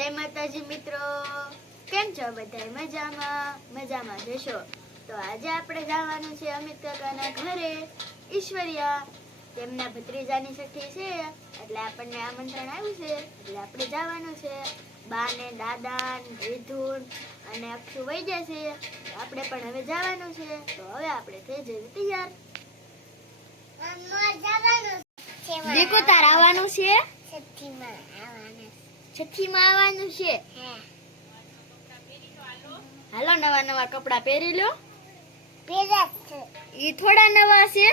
જય માતાજી મિત્રો. કેમ છો બધા મજામાં? મજામાં જશો. તો આજે આપણે જવાનું છે અમિત કાકાના ઘરે ઈશ્વરિયા. તેમના ભત્રીજાની સખી છે. એટલે આપણને આમંત્રણ આવ્યું છે. એટલે આપણે જવાનું છે. બા ને દાદા ને રીધુન અને અક્ષુ વહી જશે આપણે પણ હવે જવાનું છે. તો હવે આપણે થઈ જઈએ તૈયાર. દીકુ તાર આવવાનું છે. છઠ્ઠીમાં આવવાનું છે. હાલો નવા નવા કપડા પહેરી લો. ઈ થોડા નવા છે.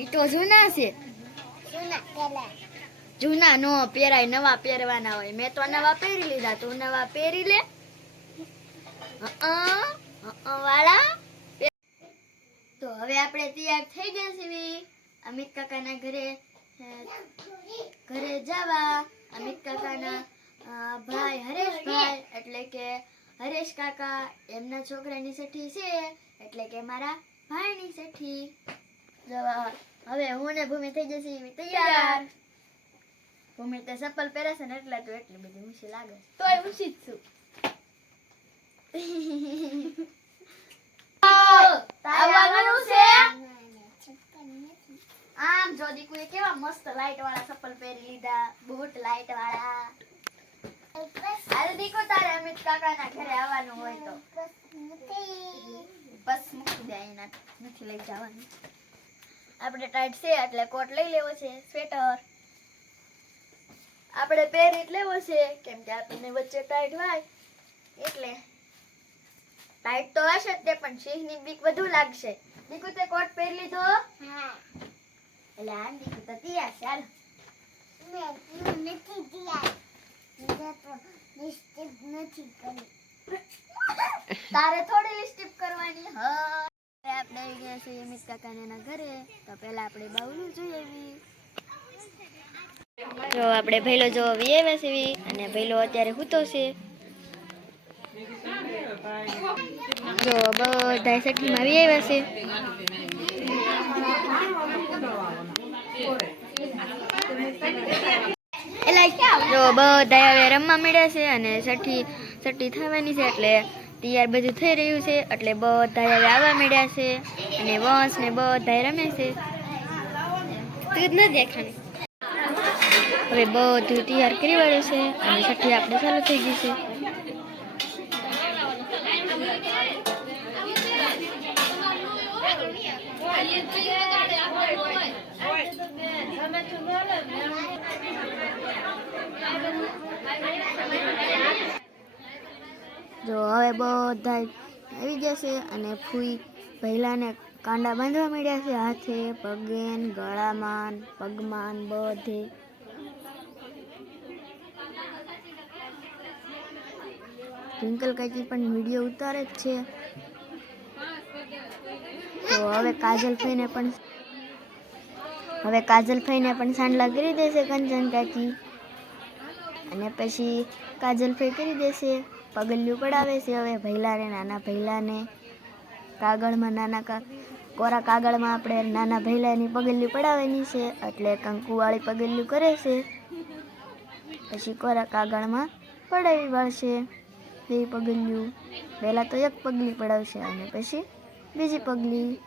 ઈ તો જૂના છે. જૂના નો પહેરાય નવા પહેરવાના હોય. મેં તો નવા પહેરી લીધા. તું નવા પહેરી લે. વાળા. તો હવે આપણે તૈયાર થઈ ગયા છીએ. અમિત કાકાના ઘરે ઘરે જવા. અમિત કાકાના ભાઈ હરેશભાઈ એટલે કે હરેશ કાકા એમના છોકરાની સઠી છે એટલે કે મારા ભાઈની સઠી. જવા હવે હું ને ભૂમિ થઈ જશે એવી તૈયાર. ભૂમિ તો સપલ પહેરશે ને એટલે તો એટલી બધી ઊંચી લાગે તો ઊંચી જ છું આવવાનું છે આમ જો દીકુએ કેવા મસ્ત લાઈટ વાળા ચપ્પલ પહેરી લીધા બૂટ લાઈટ વાળા. હાલ દીકુ તારે અમિત કાકાના ઘરે આવવાનું હોય તો. બસ મૂકી દે એના નથી લઈ જવાનું. આપણે ટાઈટ છે એટલે કોટ લઈ લેવો છે સ્વેટર આપણે પહેરી લેવો છે, કેમ કે આપણને વચ્ચે ટાઈટ હોય, એટલે. ટાઈટ તો હશે તે, પણ સિંહની બીક વધુ લાગશે. દીકુ તે કોટ પહેરી લીધો? એટલે આ દીકુ તો તૈયાર છે. હાલ. તારે થોડી લિસ્ટિપ કરવાની. હ. આપણે આવી ગયા છીએ અમિત કાકાના ઘરે. તો પહેલા આપણે બાવલું જોઈએ આવી જો આપણે ભૈલો જો વી છે અને ભૈલો અત્યારે હૂતો છે. જો બધા સઠીમાં વી આવ્યા છે જો બધા હવે રમવા મળ્યા છે અને છઠ્ઠી છઠ્ઠી થવાની છે એટલે તૈયાર બધું થઈ રહ્યું છે એટલે બધા હવે આવવા મળ્યા છે અને વંશ ને બધા રમે છે. તું હવે બધું તૈયાર કરી વાળ્યું છે અને છઠ્ઠી આપણે ચાલુ થઈ ગઈ છે. જો હવે બધા આવી જશે અને ફૂઈ પહેલાંને કાંડા બાંધવા મળ્યા છે, હાથે પગે ને ગળામાં ને પગમાં ને બધે. ટ્વિંકલ કાકી પણ વીડિયો ઉતારે જ છે. તો હવે કાજલ ફઈને પણ હવે કાજલ ફઈને પણ સાંડલા કરી દેશે કંચન કાકી. અને પછી કાજલ ફઈ કરી દેશે. પગલિયું પડાવે છે હવે ભૈલાને, નાના ભૈલાને. કાગળમાં નાના કા, કોરા કાગળમાં આપણે નાના ભૈલાની પગલિયું પડાવવાની છે, એટલે કંકુવાળી પગલિયું કરે છે. પછી કોરા કાગળમાં પડાવી વાળશે, બે પગલિયું. પહેલાં તો એક પગલી પડાવશે અને પછી બીજી પગલી.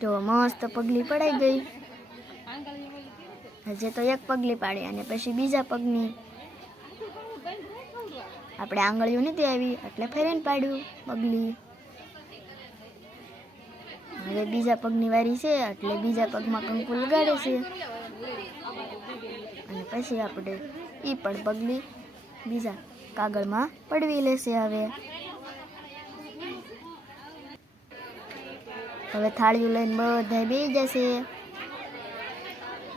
તો મસ્ત પગલી પડાઈ ગઈ. હજે તો એક પગલી પાડી અને પછી બીજા પગની. આપણે આંગળીઓ નથી આવી, એટલે ફેરેન પાડ્યું પગલી હવે બીજા પગની વારી છે, એટલે બીજા પગમાં કંકુ લગાડે છે. અને પછી આપણે એ પણ પગલી બીજા કાગળમાં પડવી લેશે હવે. હવે થાળીઓ લઈને બધા બે જશે.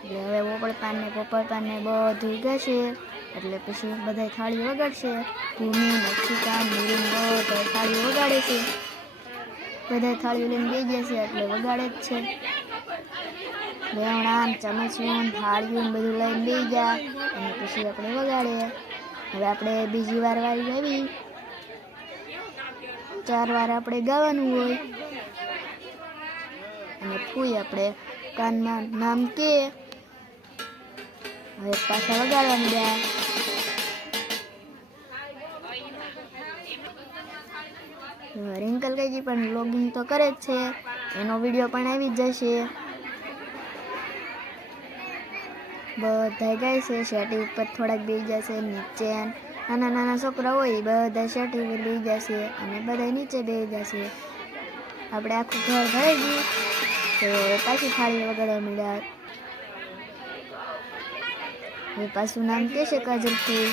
એટલે હવે ઓપડપાન ને પોપડપાન ને બધું ગશે એટલે પછી બધા થાળી વગાડશે. ભૂમિ નક્ષિકા મિરિંગો બધા થાળીઓ વગાડે છે. બધા થાળીઓ લઈને બે જશે એટલે વગાડે જ છે. લેવણા ચમચું, થાળીઓ ને બધું લઈને બે જા અને પછી આપણે વગાડે હવે આપણે બીજી વાર વાળી આવી. ચાર વાર આપણે ગાવાનું હોય. અને ફૂઈ આપણે કાનમાં નામ કે. હવે પાછા વગાડવાનું મળ્યા રિંકલ કાકી પણ વ્લોગિંગ તો કરે જ છે. એનો વીડિયો પણ આવી જ જશે. બધા ગાય છે શેટી ઉપર થોડાક બેસી જશે, નીચે નાના નાના છોકરા હોય બધા શેટી ઉપર બેસી જશે અને બધા નીચે બે જશે. આપણે આખું ઘર ભરાઈ ગયું. તો પાછી થાળી વગાડવા મળ્યા હવે પાછું નામ કહેશે કાજલથી?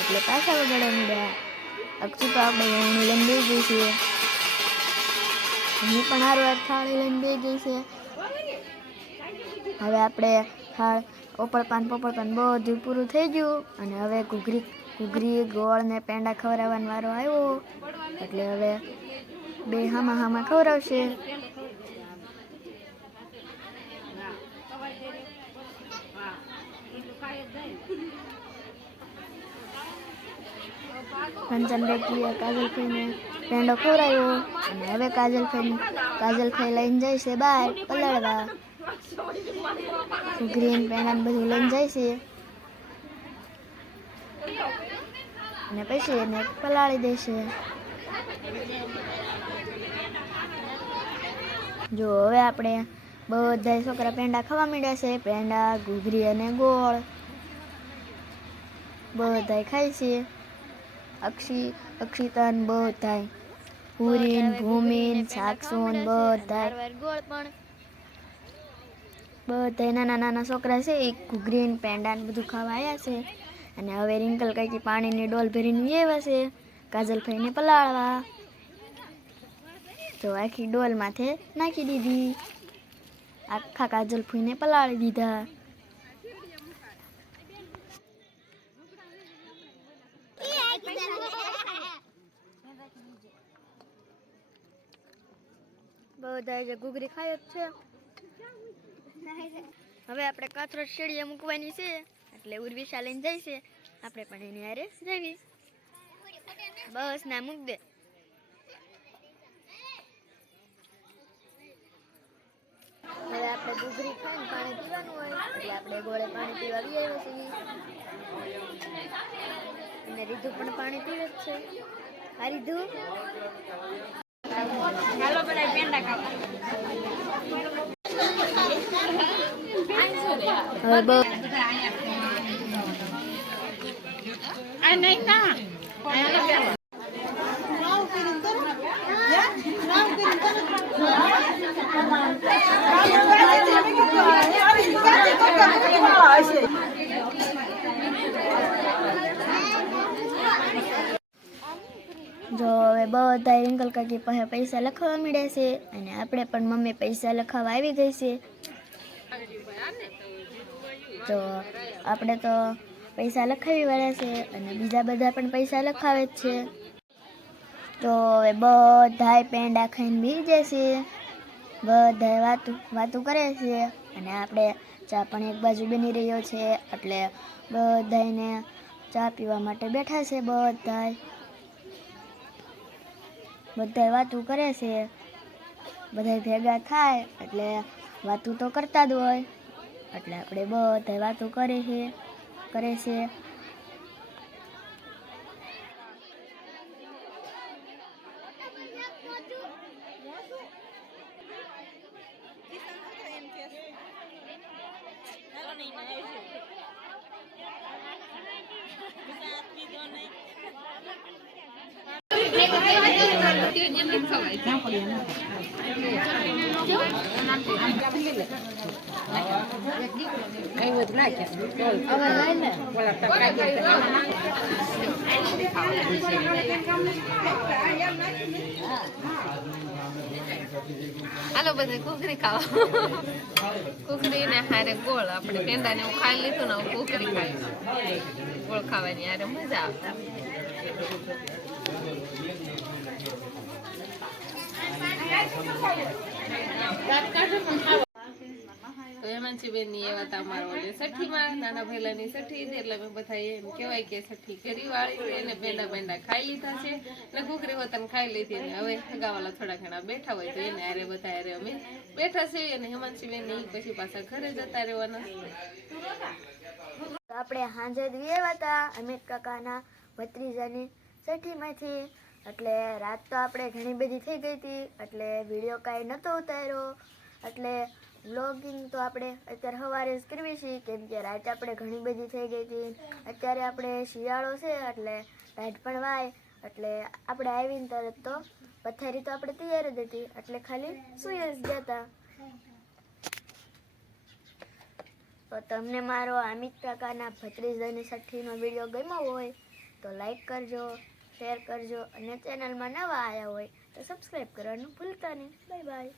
એટલે પાછા વગાડવા મળ્યા અક્ષુ તો આપણે વહુની લંબી ગઈ છે હું પણ હારું આ થાળી લઈને બે છે હવે આપણે થાળ પોપળ પાન પોપળ પાન બધું પૂરું થઈ ગયું. અને હવે ઘૂઘરી ઘૂઘરી, ગોળ ને પેંડા ખવડાવવાનો વારો આવ્યો. એટલે હવે બે હામા હામા ખવડાવશે. કંચન બેટીએ કાજલફઈને પેંડો ખવડાવ્યો અને હવે કાજલભાઈ કાજલભાઈ લઈને જાય છે બહાર પલાળવા. ગ્રીન પેંડા બધું લઈને જાય છે. અને પછી એને પલાળી દેશે જો હવે આપણે બધા છોકરા પેંડા ખાવા માંડ્યા છે. પેંડા, ઘૂઘરી અને ગોળ. બધા ખાય છે. અક્ષી, અક્ષિતન બધાય. પૂરીન ભૂમિન સાક્ષુન બધાય. ગોળ પણ બધા નાના નાના છોકરા છે, એક ઘૂઘરીન પેંડા ને બધું ખાવા આવ્યા છે. અને હવે રિંકલ કાંઈકી પાણીની ડોલ ભરીને આવ્યા છે, કાજલભાઈને પલાળવા. તો આખી ડોલ માથે નાખી દીધી. આખા કાજલ ફૂઈને પલાળી દીધા. બધા જે ઘૂઘરી ખાય જ છે. હવે આપણે કચરો શેડીએ મૂકવાની છે, એટલે ઉર્વિશા લઈને જાય છે. આપણે પણ એની હારે જઈએ. બસ, ના, મૂક દે. હવે આપણે ઘૂઘરી ખાઈને પાણી પીવાનું હોય, એટલે આપણે ગોળે પાણી પીવા બી આવ્યા છીએ. અને રીધું પણ પાણી પીવે જ છે. આ રીધું? હાલો બધા પેંડા ખાવા હવે બહુ આ નહીં ના જો હવે બધા રિંકલ કાકી પાસે પૈસા લખાવવા મળ્યા છે અને આપણે પણ મમ્મી પૈસા લખાવા આવી ગઈ છે. તો આપણે તો પૈસા લખાવી વાળા છે અને બીજા બધા પણ પૈસા લખાવે જ છે. તો હવે બધાય પેંડા ખાઈને બી જશે બધાય વાતું વાતું કરે છે અને આપણે ચા પણ એક બાજુ બની રહ્યો છે એટલે બધાને ચા પીવા માટે બેઠા છે બધાય. બધા વાતું કરે છે. બધા ભેગા થાય એટલે વાતું તો કરતા જ હોય. એટલે આપણે બધા વાતું કરે છે કરે છે. હાલો બધા કુકરી ખાવા કુકરી ને હારે ગોળ આપણે પેંડા ને એવું ખાઈ લીધું ને કુકરી ખાઈ ગોળ ખાવાની હારે મજા આવે તો હેમાંશીબેનની એવા તમારો એટલે સઠ્ઠીમાં નાના ભૈલાની સઠ્ઠી છે, એટલે બધા એમ કહેવાય કે સઠ્ઠી કરી વાળી એને બેંડા બેંડા ખાઈ લીધા છે. એટલે ઘૂઘરી વતન ખાઈ લીધી ને હવે સગાવાલા થોડા ઘણા બેઠા હોય તો એને હારે બધા હારે અમે બેઠા છે અને હેમાંશીબેનની પછી પાછા ઘરે જતા રહેવાના આપણે હાંજે આવ્યા હતા અમિત કાકાના ભત્રીજાની સઠીમાંથી એટલે રાત તો આપણે ઘણી બધી થઈ ગઈ હતી, એટલે વીડિયો કાંઈ નહોતો ઉતાર્યો. એટલે વ્લોગિંગ તો આપણે અત્યારે સવારે જ કરવી છીએ કેમ કે રાત આપણે ઘણી બધી થઈ ગઈ હતી. અત્યારે આપણે શિયાળો છે, એટલે રાત પણ વાય. એટલે આપણે આવીને તરત તો પથારી તો આપણે તૈયાર જ હતી, એટલે ખાલી સુઈ જ ગયા હતા. તો તમને મારો અમિત કાકાના ભત્રીજાની સઠ્ઠીનો વીડિયો ગમ્યો હોય, તો લાઈક કરજો. શેર કરજો અને ચેનલમાં નવા આવ્યા હોય તો સબસ્ક્રાઈબ કરવાનું ભૂલતા નહીં. Bye bye